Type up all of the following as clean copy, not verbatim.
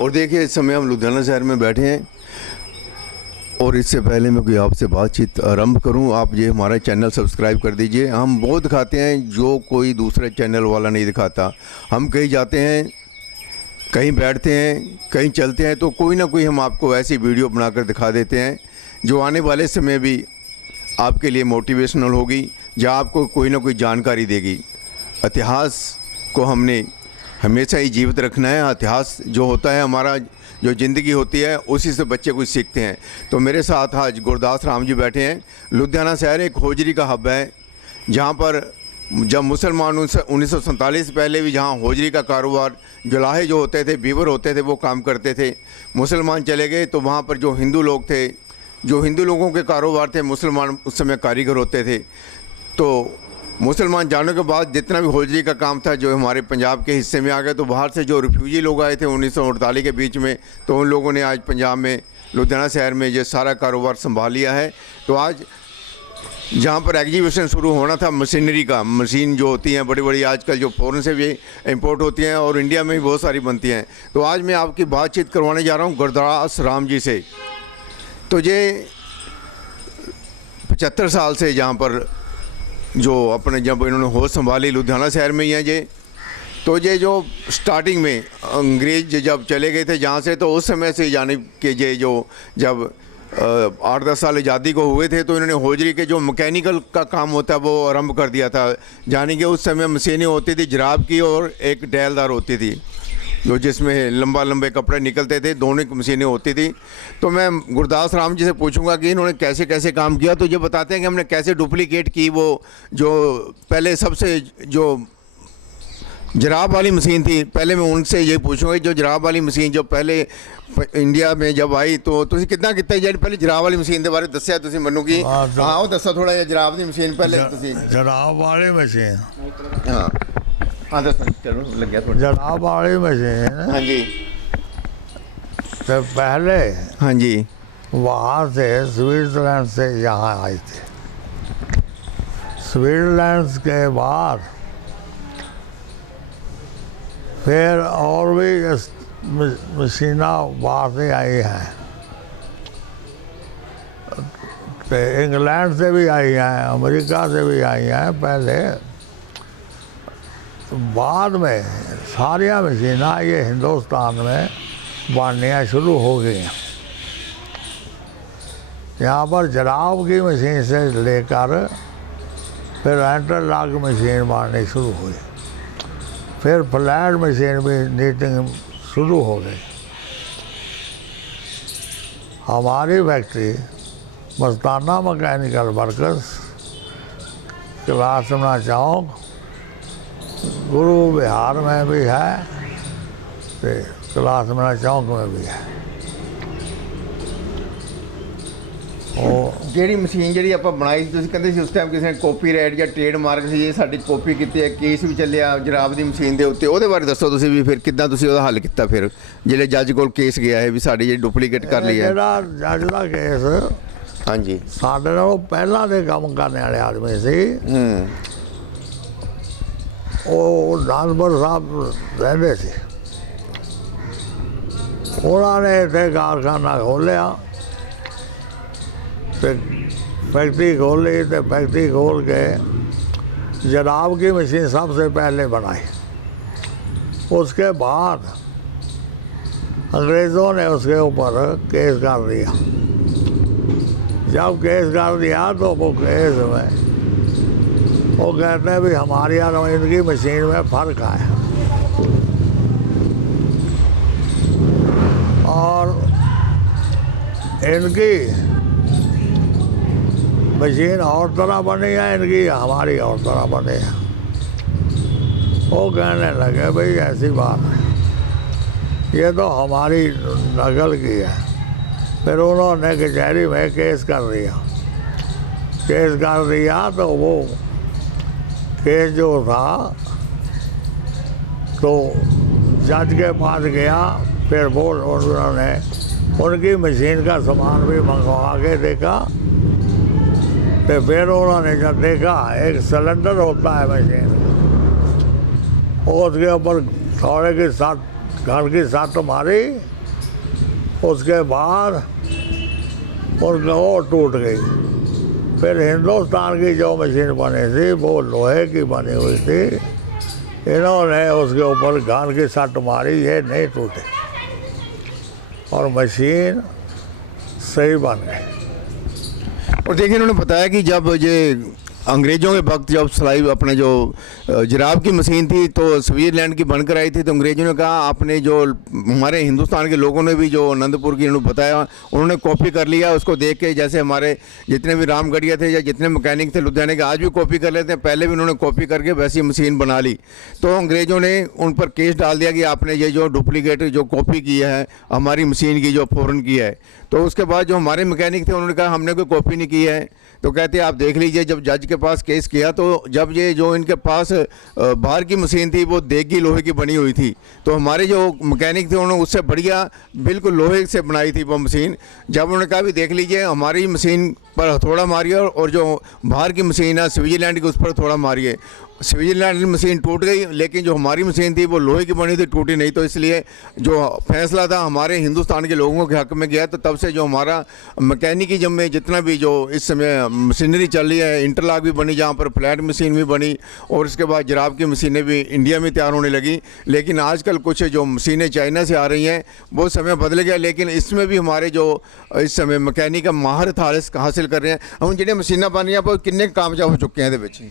और देखिए इस समय हम लुधियाना शहर में बैठे हैं और इससे पहले मैं कोई आपसे बातचीत आरंभ करूं, आप ये हमारा चैनल सब्सक्राइब कर दीजिए। हम वो दिखाते हैं जो कोई दूसरा चैनल वाला नहीं दिखाता। हम कहीं जाते हैं, कहीं बैठते हैं, कहीं चलते हैं तो कोई ना कोई हम आपको ऐसी वीडियो बनाकर दिखा देते हैं जो आने वाले समय भी आपके लिए मोटिवेशनल होगी, जहाँ आपको कोई ना कोई जानकारी देगी। इतिहास को हमने हमेशा ही जीवित रखना है। इतिहास जो होता है, हमारा जो ज़िंदगी होती है, उसी से बच्चे कुछ सीखते हैं। तो मेरे साथ आज गुरदास राम जी बैठे हैं। लुधियाना शहर एक होजरी का हब है, जहाँ पर जब मुसलमान 1947 से पहले भी जहाँ होजरी का कारोबार, जुलाहे जो होते थे, बीवर होते थे, वो काम करते थे। मुसलमान चले गए तो वहाँ पर जो हिंदू लोग थे, जो हिंदू लोगों के कारोबार थे, मुसलमान उस समय कारीगर होते थे। तो मुसलमान जाने के बाद जितना भी होजरी का काम था जो हमारे पंजाब के हिस्से में आ गया। तो बाहर से जो रिफ्यूजी लोग आए थे 1948 के बीच में, तो उन लोगों ने आज पंजाब में लुधियाना शहर में ये सारा कारोबार संभाल लिया है। तो आज जहाँ पर एग्जीबिशन शुरू होना था मशीनरी का, मशीन जो होती हैं बड़ी बड़ी, आजकल जो फ़ॉरेन से भी इंपोर्ट होती हैं और इंडिया में भी बहुत सारी बनती हैं। तो आज मैं आपकी बातचीत करवाने जा रहा हूँ गुरदास राम जी से। तो ये 75 साल से जहाँ पर जो अपने जब इन्होंने होश संभाली लुधियाना शहर में ही है ये। तो ये जो स्टार्टिंग में अंग्रेज जब चले गए थे जहाँ से, तो उस समय से यानी कि ये जो जब 8-10 साल आज़ादी को हुए थे, तो इन्होंने होजरी के जो मैकेनिकल का काम होता है वो आरंभ कर दिया था। यानी कि उस समय मशीनें होती थी जराब की और एक डैलदार होती थी, जो जिसमें लंबे कपड़े निकलते थे, दोनों की मशीनें होती थी। तो मैं गुरदास राम जी से पूछूंगा कि इन्होंने कैसे कैसे काम किया। तो ये बताते हैं कि हमने कैसे डुप्लीकेट की वो जो पहले सबसे जो जराब वाली मशीन थी। पहले मैं उनसे ये पूछूंगा जो जराब वाली मशीन जो पहले इंडिया में जब आई, तो तुम कितना पहले जराब वाली मशीन के बारे दस्या तुम मनु की? हाँ वो दसा थोड़ा जिहा जराब की मशीन पहले जराब वाली मशीन। हाँ हाँ दस चलो लग गया थोड़ा। जराब वाली मशीन, हाँ जी, तो पहले हाँ जी, वहाँ से स्विट्ज़रलैंड से यहाँ आई थी। स्विट्ज़रलैंड के बाद फिर और भी मशीना बाहर से आई हैं, तो इंग्लैंड से भी आई हैं, अमेरिका से भी आई हैं पहले। बाद में सारिया मशीना ये हिंदुस्तान में बननिया शुरू हो गई। यहाँ पर जराब की मशीन से लेकर फिर इंटरलॉक मशीन बननी शुरू हुई, फिर फ्लैट मशीन भी नीटिंग शुरू हो गई। हमारी फैक्ट्री मस्ताना मैकेनिकल वर्कर्स, क्लासना चौक, गुरु विहार में भी है, तो क्लासना चौक में भी है। ਜਿਹੜੀ ਮਸ਼ੀਨ ਜਿਹੜੀ ਆਪਾਂ ਬਣਾਈ ਸੀ, ਤੁਸੀਂ ਕਹਿੰਦੇ ਸੀ ਉਸ ਟਾਈਮ ਕਿਸੇ ਨੇ ਕਾਪੀਰਾਈਟ ਜਾਂ ਟ੍ਰੇਡਮਾਰਕ ਸੀ, ਇਹ ਸਾਡੀ ਕਾਪੀ ਕੀਤੀ ਹੈ, ਕੇਸ ਵੀ ਚੱਲਿਆ ਜਰਾਬ ਦੀ ਮਸ਼ੀਨ ਦੇ ਉੱਤੇ। ਉਹਦੇ ਬਾਰੇ ਦੱਸੋ ਤੁਸੀਂ ਵੀ, ਫਿਰ ਕਿੱਦਾਂ ਤੁਸੀਂ ਉਹਦਾ ਹੱਲ ਕੀਤਾ? ਫਿਰ ਜਿਹੜੇ ਜੱਜ ਕੋਲ ਕੇਸ ਗਿਆ ਹੈ ਵੀ ਸਾਡੀ ਜਿਹੜੀ ਡੁਪਲੀਕੇਟ ਕਰ ਲਈ ਹੈ। ਜਿਹੜਾ ਜੱਜ ਦਾ ਕੇਸ, ਹਾਂਜੀ, ਸਾਡੇ ਨਾਲੋਂ ਪਹਿਲਾਂ ਦੇ ਕੰਮ ਕਰਨ ਵਾਲੇ ਆਦਮੀ ਸੀ। ਉਹ ਨਾਨਪੁਰ ਸਾਹਿਬ ਰਹਿੰਦੇ ਸੀ, ਉਹਨਾਂ ਨੇ ਇੱਥੇ ਕਾਰਖਾਨਾ ਖੋਲ੍ਹਿਆ तो फैक्ट्री खोल ली। तो फैक्ट्री खोल के जराब की मशीन सबसे पहले बनाई। उसके बाद अंग्रेज़ों ने उसके ऊपर केस कर दिया। जब केस कर दिया तो वो केस में वो कहते हैं भी हमारी और इनकी मशीन में फ़र्क आया, और इनकी मशीन और तरह बनी है, इनकी हमारी और तरह बनी है। वो कहने लगे भाई ऐसी बात है, ये तो हमारी नकल की है। फिर उन्होंने कचहरी में केस कर दिया। केस कर दिया तो वो केस जो था तो जज के पास गया। फिर वो उन्होंने उनकी मशीन का सामान भी मंगवा के देखा। तो फिर उन्होंने जब देखा एक सिलेंडर होता है मशीन, उसके ऊपर थोड़े के साथ घर की सट मारी, उसके बाद उनका वो टूट गई। फिर हिंदुस्तान की जो मशीन बनी थी वो लोहे की बनी हुई थी, इन्होंने उसके ऊपर घान की सट मारी, ये नहीं टूटे और मशीन सही बन गई। और देखिए उन्होंने बताया कि जब ये अंग्रेज़ों के वक्त जब सिलाई अपने जो जराब की मशीन थी तो स्विट्ज़रलैंड की बनकर आई थी, तो अंग्रेज़ों ने कहा आपने जो हमारे हिंदुस्तान के लोगों ने भी जो आनंदपुर की उन्होंने बताया, उन्होंने कॉपी कर लिया उसको देख के। जैसे हमारे जितने भी रामगढ़िया थे या जितने मैकेनिक थे लुधियाने के, आज भी कॉपी कर लेते हैं, पहले भी उन्होंने कॉपी करके वैसी मशीन बना ली। तो अंग्रेज़ों ने उन पर केस डाल दिया कि आपने ये जो डुप्लीकेट जो कॉपी की है हमारी मशीन की जो फ़ौरन की है। तो उसके बाद जो हमारे मैकेनिक थे उन्होंने कहा हमने कोई कॉपी नहीं की है। तो कहते आप देख लीजिए, जब जज के पास केस किया तो जब ये जो इनके पास बाहर की मशीन थी वो देगी लोहे की बनी हुई थी, तो हमारे जो मैकेनिक थे उन्होंने उससे बढ़िया बिल्कुल लोहे से बनाई थी वो मशीन। जब उन्होंने कहा भी देख लीजिए हमारी मशीन पर हथौड़ा मारिए और जो बाहर की मशीन है स्विट्ज़रलैंड की उस पर हथौड़ा मारिए, स्विट्ज़रलैंड की मशीन टूट गई, लेकिन जो हमारी मशीन थी वो लोहे की बनी थी, टूटी नहीं। तो इसलिए जो फैसला था हमारे हिंदुस्तान के लोगों के हक़ में गया। तो तब से जो हमारा मैकेनिकी में जितना भी जो इस समय मशीनरी चल रही है, इंटरलॉक भी बनी, जहाँ पर फ्लैट मशीन भी बनी, और इसके बाद जराब की मशीनें भी इंडिया में तैयार होने लगी। लेकिन आजकल कुछ जो मशीनें चाइना से आ रही हैं वो समय बदल गया, लेकिन इसमें भी हमारे जो इस समय मैकेनिक महारत हासिल कर रहे हैं। हम जिन्हें मशीनें बन रही हैं वो किन्ने कामयाब हो चुके हैं,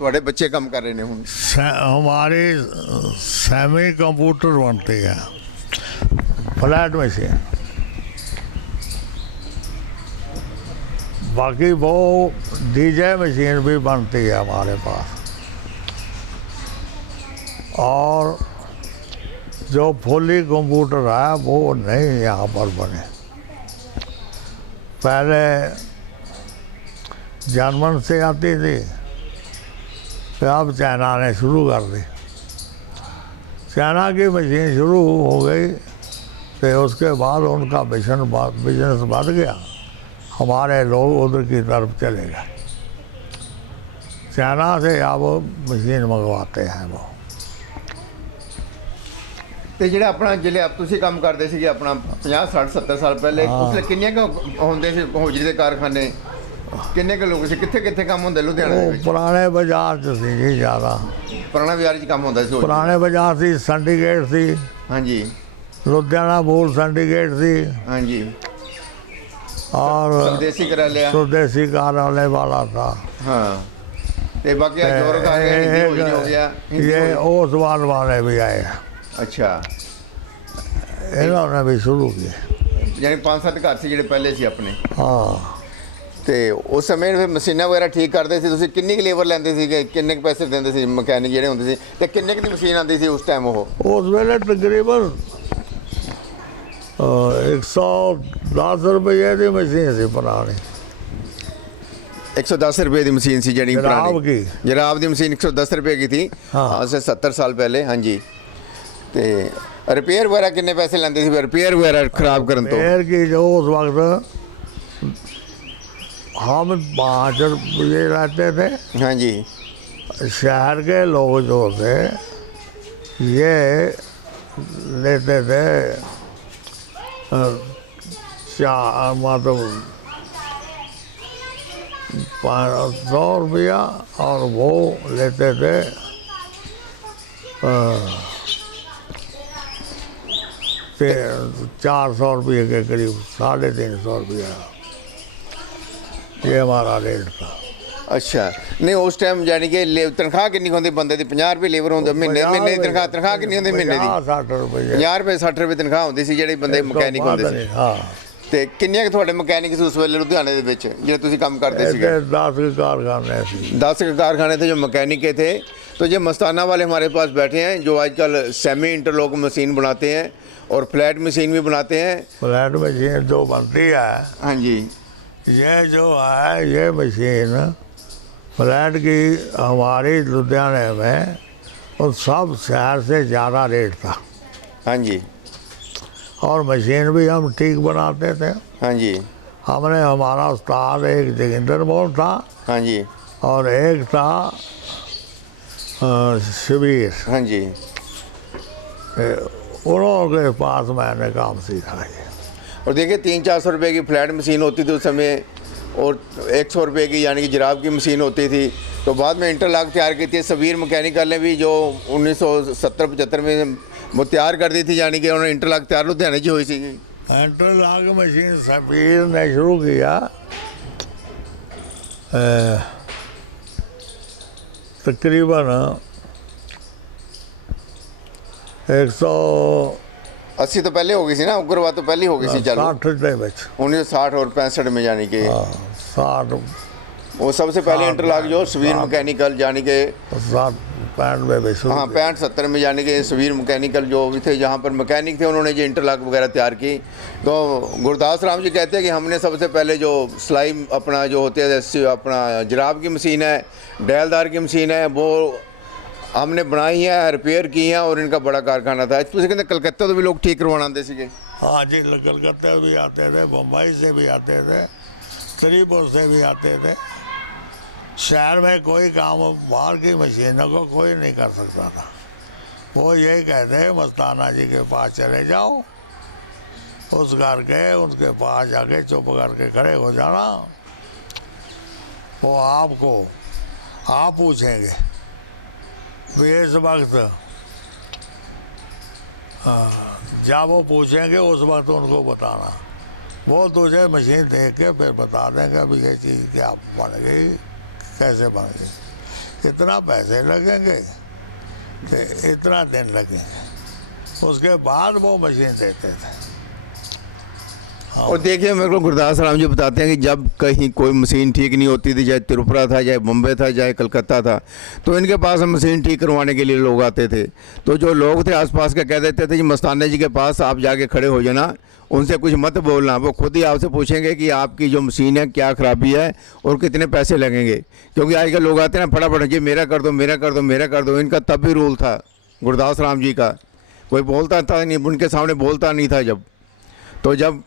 थोड़े बच्चे काम कर रहे हैं। हमारी सेमी कंप्यूटर बनती है, फ्लैट मशीन, बाकी वो डीजे मशीन भी बनती है हमारे पास। और जो फुली कंप्यूटर है वो नहीं यहाँ पर बने। पहले जर्मन से आती थी, फिर अब चाइना ने शुरू कर दी। चाइना की मशीन शुरू हो गई तो उसके बाद उनका बिजनेस बढ़ गया, हमारे लोग उधर की तरफ चले गए। चाइना से अब मशीन मंगवाते हैं वो। ਤੇ ਜਿਹੜਾ ਆਪਣਾ ਜਿਹੜੇ ਆਪ ਤੁਸੀਂ ਕੰਮ ਕਰਦੇ ਸੀਗੇ ਆਪਣਾ 50 60 70 ਸਾਲ ਪਹਿਲੇ, ਉਸਲੇ ਕਿੰਨੇ ਕੁ ਹੁੰਦੇ ਸੀ ਹੌਜਰੀ ਦੇ ਕਾਰਖਾਨੇ, ਕਿੰਨੇ ਕੁ ਲੋਕ ਸੀ, ਕਿੱਥੇ ਕਿੱਥੇ ਕੰਮ ਹੁੰਦੇ ਲੁਧਿਆਣੇ ਦੇ ਵਿੱਚ? ਪੁਰਾਣੇ ਬਾਜ਼ਾਰ 'ਚ ਸੀ ਜੀ ਜ਼ਿਆਦਾ। ਪੁਰਾਣਾ ਬਾਜ਼ਾਰ 'ਚ ਕੰਮ ਹੁੰਦਾ ਸੀ? ਪੁਰਾਣੇ ਬਾਜ਼ਾਰ ਸੀ, ਸੰਡੀਗੇਟ ਸੀ। ਹਾਂਜੀ। ਲੁਧਿਆਣਾ ਮੂਲ ਸੰਡੀਗੇਟ ਸੀ। ਹਾਂਜੀ। और स्वदेशी कार्यालय, स्वदेशी कार्यालय वाला था। हाँ। ते बाकी जोर का गया, हो गया ये ओसवाल वाले भी आए। अच्छा। इन्होंने भी शुरू किए, यानी 5-7 घर से ਜਿਹੜੇ ਪਹਿਲੇ ਸੀ ਆਪਣੇ। हाँ। ਤੇ ਉਸ ਸਮੇਂ ਫਿਰ ਮਸ਼ੀਨਾਂ ਵਗੈਰਾ ਠੀਕ ਕਰਦੇ ਸੀ ਤੁਸੀਂ? ਕਿੰਨੀ ਕੁ ਲੇਬਰ ਲੈਂਦੇ ਸੀਗੇ, ਕਿੰਨੇ ਕੁ ਪੈਸੇ ਦਿੰਦੇ ਸੀ ਮਕੈਨਿਕ ਜਿਹੜੇ ਹੁੰਦੇ ਸੀ, ਤੇ ਕਿੰਨੇ ਕੁ ਦੀ ਮਸ਼ੀਨ ਆਉਂਦੀ ਸੀ ਉਸ ਟਾਈਮ? ਉਹ उस वेले तकरीबन 110 रुपये की मशीन थी पुरानी। 110 रुपये की मशीन सी जड़ी जराब की। जराब की मशीन 110 रुपये की थी। हाँ। आज से 70 साल पहले। हाँ जी। तो रिपेयर वगैरह किन्ने पैसे लेंदे सी? रिपेयर वगैरह खराब करन तो? रिपेयर की जो उस वक्त हम 5 रुपये रहते थे। हाँ जी। शहर के लोग जो थे ये लेते थे मतलब 100 रुपया, और वो लेते थे 400 रुपये के करीब, 350 रुपया ये हमारा रेट था। अच्छा। नहीं उस टाइम यानी कि तनख्वाह कितनी होती बंदे की? 50 रुपये लेबर होंगे महीने महीने की तनख्वाह? तनख्वाह कितनी होती महीने की? 60 रुपये। 50 रुपये 60 रुपये तनख्वाह होती सी ਜਿਹੜੇ ਬੰਦੇ ਮਕੈਨਿਕ ਹੁੰਦੇ ਸੀ। हाँ। ਤੇ ਕਿੰਨੇ ਕੁ ਤੁਹਾਡੇ ਮਕੈਨਿਕ ਸੀ ਉਸ ਵੇਲੇ ਲੁਧਿਆਣੇ ਦੇ ਵਿੱਚ ਜਿਹੜੇ ਤੁਸੀਂ ਕੰਮ ਕਰਦੇ ਸੀਗੇ? 10 कारखाने थे। 10 कारखाने थे जो मैकेनिक के थे। तो ये मस्ताना वाले हमारे पास बैठे हैं जो आजकल सेमी इंटरलॉक मशीन बनाते हैं और फ्लैट मशीन भी बनाते हैं। फ्लैट मशीन जो बनती है, हाँ जी, ये जो है ये मशीन फ्लैट की हमारी लुधियाने में और सब शहर से ज़्यादा रेट था। हाँ जी, और मशीन भी हम ठीक बनाते थे। हाँ जी, हमने हमारा उस्ताद एक जोगिंदर मोहन था। हाँ जी, और एक था शिबीर। हाँ जी। उन्होंने पास मैंने काम सीखा है। और देखिए 300-400 रुपये की फ्लैट मशीन होती थी उस समय, और 100 रुपये की यानी कि जराब की मशीन होती थी। तो बाद में इंटरलॉक तैयार की थी सबीर मैकेनिकल ने भी, जो 1970-75 में वो तैयार कर दी थी, यानी कि उन्होंने इंटरलॉक तैयार लुधियाने च हुई सी। इंटरलॉक मशीन सबीर ने शुरू किया तकरीबन 80 तो पहले हो गई सी ना, उग्रवाद तो पहले हो गई सी चालू 160 ਦੇ ਵਿੱਚ 1960 और 65 में, यानी कि 60 वो सबसे पहले इंटरलॉक जो सबीर मैकेनिकल यानी कि 65 में भी शुरू हाँ 65-70 में, यानी कि सबीर मैकेनिकल जो भी थे, जहाँ पर मैकेनिक थे, उन्होंने जो इंटरलॉक वगैरह तैयार की। तो गुरदास राम जी कहते हैं कि हमने सबसे पहले जो सिलाई अपना जो होते हैं जैसे अपना जराब की मशीन है, डैलदार की मशीन है, वो हमने बनाई है, रिपेयर की हैं, और इनका बड़ा कारखाना था। तुझे कहते कलकत्ता तो भी लोग ठीक करवाना आते थे। हाँ जी, कलकत्ता भी आते थे, बम्बई से भी आते थे, त्रिपुर से भी आते थे। शहर में कोई काम बाहर की मशीनों को कोई नहीं कर सकता था। वो यही कहते हैं मस्ताना जी के पास चले जाओ, उस घर के उनके पास जाके चुप करके खड़े हो जाना, वो आपको आप पूछेंगे भी इस वक्त, जब वो पूछेंगे उस वक्त उनको बताना, वो तुझे मशीन देख के फिर बता देंगे भी ये चीज़ क्या बन गई, कैसे बन गई, इतना पैसे लगेंगे तो इतना दिन लगेंगे, उसके बाद वो मशीन देते थे। और देखिए मेरे को गुरदास राम जी बताते हैं कि जब कहीं कोई मशीन ठीक नहीं होती थी, चाहे त्रिपुरा था, चाहे बम्बई था, चाहे कलकत्ता था, तो इनके पास मशीन ठीक करवाने के लिए लोग आते थे। तो जो लोग थे आसपास के कह देते थे कि मस्ताना जी के पास आप जाके खड़े हो जाना, उनसे कुछ मत बोलना, वो खुद ही आपसे पूछेंगे कि आपकी जो मशीन है क्या ख़राबी है और कितने पैसे लगेंगे। क्योंकि आजकल लोग आते हैं ना फटाफट, जी मेरा कर दो, मेरा कर दो, मेरा कर दो। इनका तब भी रूल था गुरदास राम जी का, कोई बोलता था नहीं, उनके सामने बोलता नहीं था। जब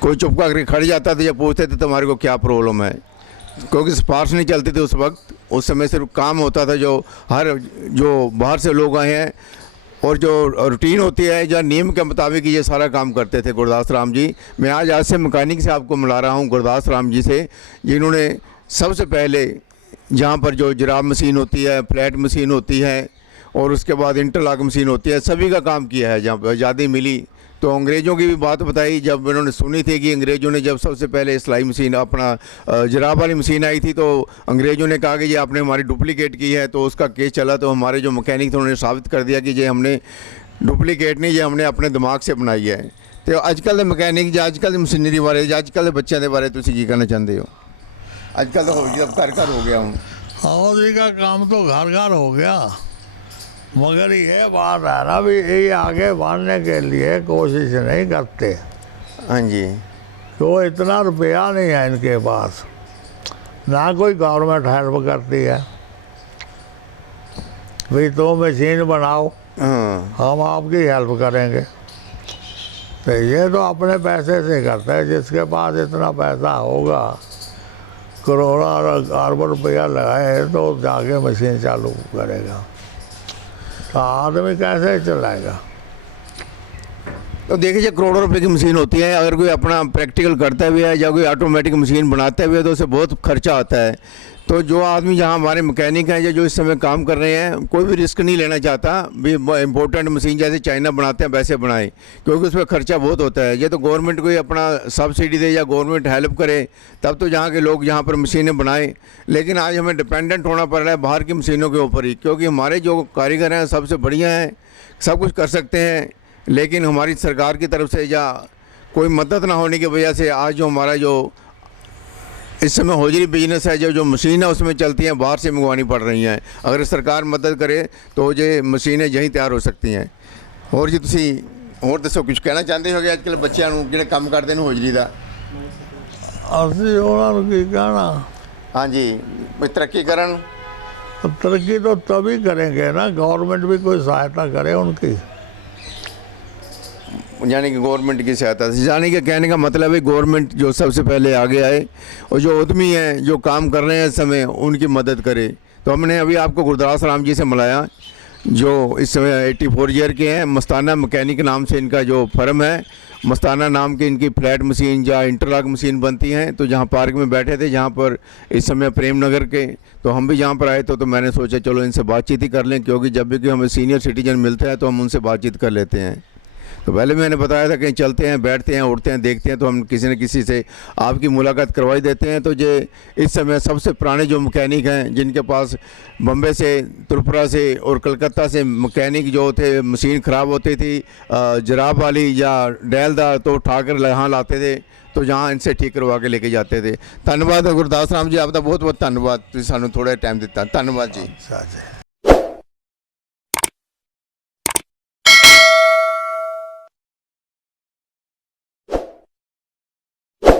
कोई चुप करके खड़ जाता था, जब पूछते थे तुम्हारे को क्या प्रॉब्लम है, क्योंकि सिफारिश नहीं चलती थी उस वक्त। उस समय सिर्फ काम होता था जो बाहर से लोग आए हैं, और जो रूटीन होती है, जो नियम के मुताबिक ये सारा काम करते थे गुरदास राम जी। मैं आज से मैकेनिक से आपको मिला रहा हूँ गुरदास राम जी से, जिन्होंने सबसे पहले जहाँ पर जो जराब मशीन होती है, फ्लैट मशीन होती है, और उसके बाद इंटरलॉक मशीन होती है, सभी का काम किया है। जहाँ पर आज़ादी मिली तो अंग्रेज़ों की भी बात बताई, जब उन्होंने सुनी थी कि अंग्रेज़ों ने जब सबसे पहले सिलाई मशीन अपना जराब वाली मशीन आई थी, तो अंग्रेज़ों ने कहा कि ये आपने हमारी डुप्लीकेट की है। तो उसका केस चला, तो हमारे जो मैकेनिक थे उन्होंने साबित कर दिया कि ये हमने डुप्लीकेट नहीं, ये हमने अपने दिमाग से बनाई है। तो आजकल के मैकेनिक जो आजकल की मशीनरी बारे, आजकल के बच्चों के बारे तुम की कहना चाहते हो? आजकल तो घर घर हो गया हूँ। हाँ जी, का काम तो घर घर हो गया, मगर ये बात है ना भी ये आगे बढ़ने के लिए कोशिश नहीं करते। हाँ जी, तो इतना रुपया नहीं है इनके पास, ना कोई गवर्नमेंट हेल्प करती है भाई तो मशीन बनाओ, हम आपकी हेल्प करेंगे। तो ये तो अपने पैसे से करते हैं, जिसके पास इतना पैसा होगा, करोड़ों और अरबों रुपया लगाए तो जाके मशीन चालू करेगा, तो आदमी कैसे चलाएगा? तो देखिए करोड़ों रुपए की मशीन होती है, अगर कोई अपना प्रैक्टिकल करता हुआ है या कोई ऑटोमेटिक मशीन बनाते हुए तो उसे बहुत खर्चा आता है। तो जो आदमी जहाँ हमारे मैकेनिक हैं जो इस समय काम कर रहे हैं, कोई भी रिस्क नहीं लेना चाहता भी इम्पोर्टेंट मशीन जैसे चाइना बनाते हैं वैसे बनाएं, क्योंकि उस पर खर्चा बहुत होता है। ये तो गवर्नमेंट कोई अपना सब्सिडी दे या गवर्नमेंट हेल्प करे तब तो जहाँ के लोग यहाँ पर मशीनें बनाएं। लेकिन आज हमें डिपेंडेंट होना पड़ रहा है बाहर की मशीनों के ऊपर ही, क्योंकि हमारे जो कारीगर हैं सबसे बढ़िया हैं, सब कुछ कर सकते हैं, लेकिन हमारी सरकार की तरफ से या कोई मदद ना होने की वजह से आज जो हमारा जो इस समय होजरी बिजनेस है, जो मशीन है उसमें चलती हैं बाहर से मंगवानी पड़ रही हैं। अगर सरकार मदद करे तो ये मशीनें यहीं तैयार हो सकती हैं। और जी तुसी और दसो कुछ कहना चाहते हो कि आजकल बच्चों को जो काम करते हैं होजरी का? असली उन्होंने की कहना, हाँ जी, तरक्की करन, तरक्की तो तभी करेंगे ना गवर्नमेंट भी कोई सहायता करे उनकी, यानी कि गवर्नमेंट की सहायता से। यानी कि कहने का मतलब है गवर्नमेंट जो सबसे पहले आगे आए और जो उद्यमी हैं जो काम कर रहे हैं इस समय उनकी मदद करे। तो हमने अभी आपको गुरदास राम जी से मिलाया जो इस समय 84 ईयर के हैं। मस्ताना मैकेनिक नाम से इनका जो फर्म है, मस्ताना नाम की इनकी फ्लैट मशीन या इंटरलॉक मशीन बनती हैं। तो जहाँ पार्क में बैठे थे, जहाँ पर इस समय प्रेम नगर के, तो हम भी जहाँ पर आए तो मैंने सोचा चलो इनसे बातचीत ही कर लें, क्योंकि जब भी कोई हमें सीनियर सिटीजन मिलता है तो हम उनसे बातचीत कर लेते हैं। तो पहले मैंने बताया था कहीं चलते हैं, बैठते हैं, उठते हैं, देखते हैं, तो हम किसी न किसी से आपकी मुलाकात करवाई देते हैं। तो ये इस समय सबसे पुराने जो मैकेनिक हैं, जिनके पास बम्बे से, त्रिपुरा से और कलकत्ता से मैकेनिक जो थे, मशीन ख़राब होती थी जराब वाली या डैलदार, तो उठाकर यहाँ लाते थे, तो जहाँ इनसे ठीक करवा के लेके जाते थे। धन्यवाद गुरदास राम जी, आपका बहुत बहुत धन्यवाद, तुसीं सानूं थोड़ा टाइम दिता, धन्यवाद जी। अच्छा जी।